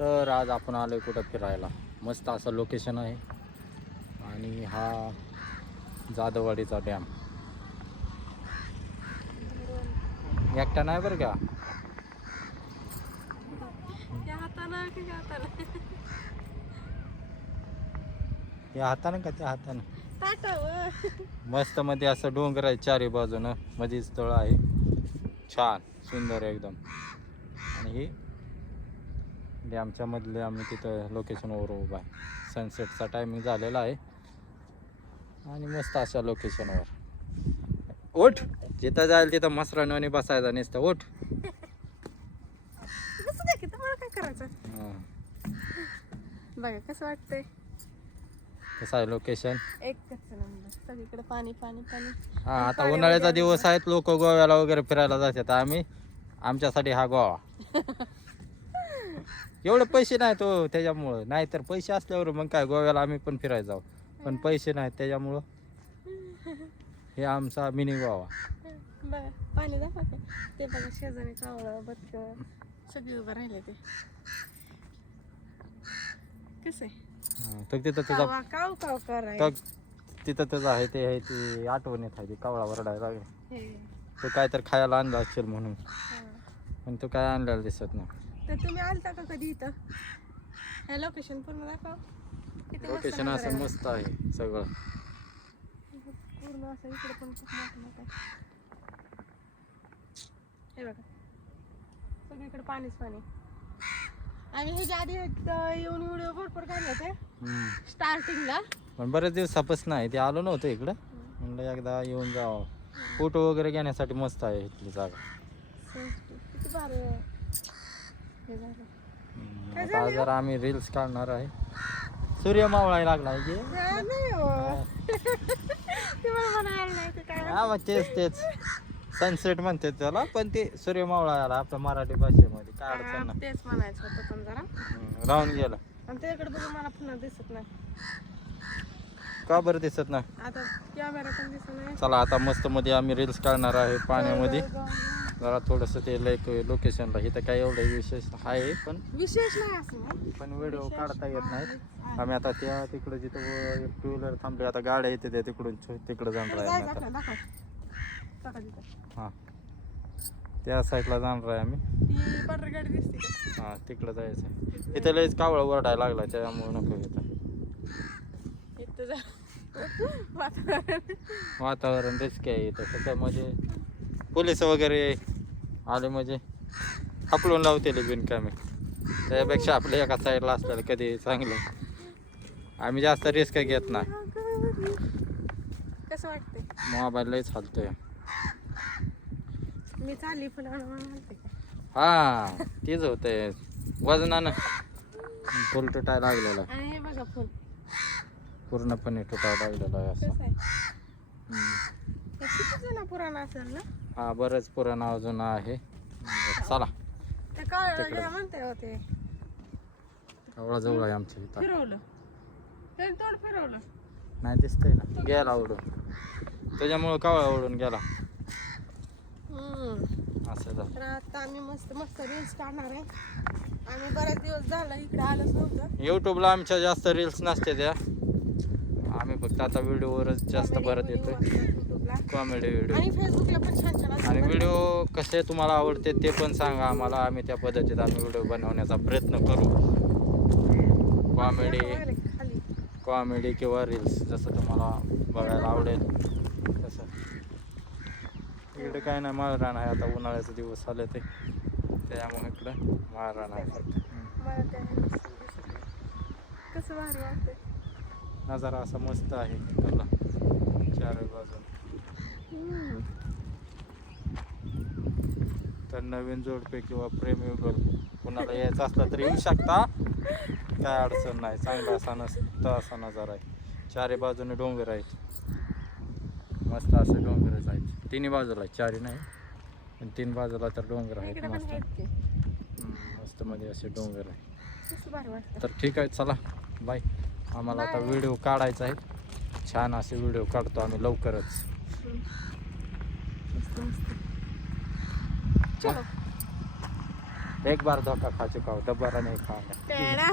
तर आज आपण आलो कुठं फिरायला. मस्त असं लोकेशन आहे आणि हा जाधववाडीचा डॅम. एकटा नाही बरं का, या हातानं का त्या हातानं. मस्त मध्ये असं डोंगर आहे चारी बाजूनं, मध्ये स्थळ आहे छान सुंदर एकदम. आणि हे डॅमच्या मधले आम्ही तिथं लोकेशनवर उभा आहे. सनसेटचा टायमिंग झालेला आहे आणि मस्त अशा लोकेशनवर. ओठ जिथं जाईल तिथं मसराने बसायचा नुसतं. ओठ काय करायचं बघा कसं वाटतंय. कसं आहे लोकेशन एकच नंबर, सगळीकडे पाणी पाणी पाणी. हा आता उन्हाळ्याचा दिवस आहेत, लोक गोव्याला वगैरे फिरायला जातात. आम्ही आमच्यासाठी हा गोवा. एवढे पैसे नाही तो त्याच्यामुळं, नाही तर पैसे असल्यावर मग काय गोव्याला आम्ही पण फिरायला जाऊ, पण पैसे नाहीत त्याच्यामुळं हे आमचा मिनी गोवा. बघा पाणी दाखवा ते, बघा शेजारी कावळं बदक सगळे उभं राहिले. ते कसं आहे तिथं तुझा काव काव कराय तिथं तुझं आहे ते आहे ती आठवण येत आहे, ती कावळा वरडायला लागला. हे तो काय तर खायला आणला असेल म्हणून, पण तो काय आणलेला दिसत नाही. तर तुम्ही आलता का कधी इथं? हे लोकेशन पूर्ण दाखव. किती मस्त लोकेशन नजारा असं आहे. मस्त आहे सगळं. पूर्ण असं इकडे पण खूप मोठं मोठं आहे. हे बघा सगळीकडे पाणीच पाणी. आणि ह्याच्या आधी येऊन व्हिडिओ भरपूर काढले होते स्टार्टिंगला, पण बरेच दिवसापासून आहे ते आलो नव्हतं इकडं. म्हणलं एकदा येऊन जावं, फोटो वगैरे घेण्यासाठी मस्त आहे इथली जागा. किती भारी आहे. हे झालं आता जर आम्ही रील्स काढणार आहे. सूर्य मावळायला लागला की नाही हो. तुम्हाला म्हणायला नाही ते काय. हा मग तेच सनसेट म्हणते त्याला, पण ते सूर्य मावळायला आपल्या मराठी भाषेमध्ये काय अडचण नाही. तेच म्हणायचं होतं पण जरा राहून गेलं. आणि त्याकडे बघून मला पुन्हा दिसत नाही. का बरं दिसत नाही? आता कॅमेरा पण दिसत नाही. चला आता मस्त मध्ये आम्ही रील्स काढणार आहे पाण्यामध्ये. जरा थोडस ते लाईक लोकेशनला इथं काय एवढं विशेष आहे, पण विशेष नाही असं पण व्हिडिओ काढता येत नाहीत. आम्ही आता त्या तिकडे जिथं टू व्हीलर थांबले, आता गाड्या येते त्या तिकडून तिकडे जाणार आहे. हा त्या साईडला जाणार आहे आम्ही. ती पांढरी गाडी दिसते का? हा तिकडं जायचं. इथं लयच कावळा वरडायला लागला त्यामुळे नको येतं. इथं जा वातावरण रिस्की आहे इथं. त्याच्यामध्ये पोलिस वगैरे आले म्हणजे हपलून लावते बिनकामी. त्यापेक्षा आपल्या एका साईडला असलेलं कधी चांगलं. आम्ही जास्त रिस्क घेत नाही. कसं वाटतंय? मोबाईल लयच चालतोय. मी चालली फुलावून म्हणते. हा तेच होतंय, वजनानं फुल तुटायला लागलेलं आहे. आणि हे बघा फुल पूर्णपणे तुटायला लागलेलं आहे असं. कसं आहे? हे किती जुना पुराणा असेल ना? हा बरंच पुराणा अजून आहे. चला ते काय म्हणते होते कावळा जवळ आहे आमच्या इथं. फिरवलं त्याने तोंड फिरवलं नाही दिसतंय ना, गेला उडून. त्याच्यामुळं कावळा उडून गेला असं झालं. तर आता आम्ही मस्त मस्त रील्स काढणार आहे. आम्ही बरेच दिवस झाला इकडे आलोच नव्हतं. यूट्यूबला आमच्या जास्त रील्स नसते त्या, आम्ही फक्त आता व्हिडिओवरच जास्त भरत येतोय. युट्यूबला कॉमेडी व्हिडिओ आणि फेसबुकला पण छान छान आणि व्हिडिओ कसे तुम्हाला आवडते ते पण सांगा आम्हाला. आम्ही त्या पद्धतीत आम्ही व्हिडिओ बनवण्याचा प्रयत्न करू. कॉमेडी किंवा रील्स जसं तुम्हाला बघायला आवडेल तसं. इकडे काय नाही, माळरान आहे. आता उन्हाळ्याचे दिवस आले ते त्यामुळे इकडं माळरान आहे. कसं भारी वाटतंय. नजारा असा मस्त आहे त्याला चार बाजून. तर नवीन जोडपे किंवा प्रेमी युगल कुणाला यायचं असलं तर येऊ शकता, काय अडचण नाही. चांगला असा नसता असा नजारा आहे. चारी बाजूने डोंगर आहेत, मस्त असं डोंगरच आहेत. तिन्ही बाजूला आहे, चारी नाही पण तीन बाजूला तर डोंगर आहेत मस्त. मस्त मध्ये असे डोंगर आहे. तर ठीक आहे चला बाय. आम्हाला आता व्हिडिओ काढायचा आहे, छान असे व्हिडिओ काढतो आम्ही लवकरच. चलो एक बार धोखा खा चुका हूँ, दोबारा नहीं खाऊंगा। टेढ़ा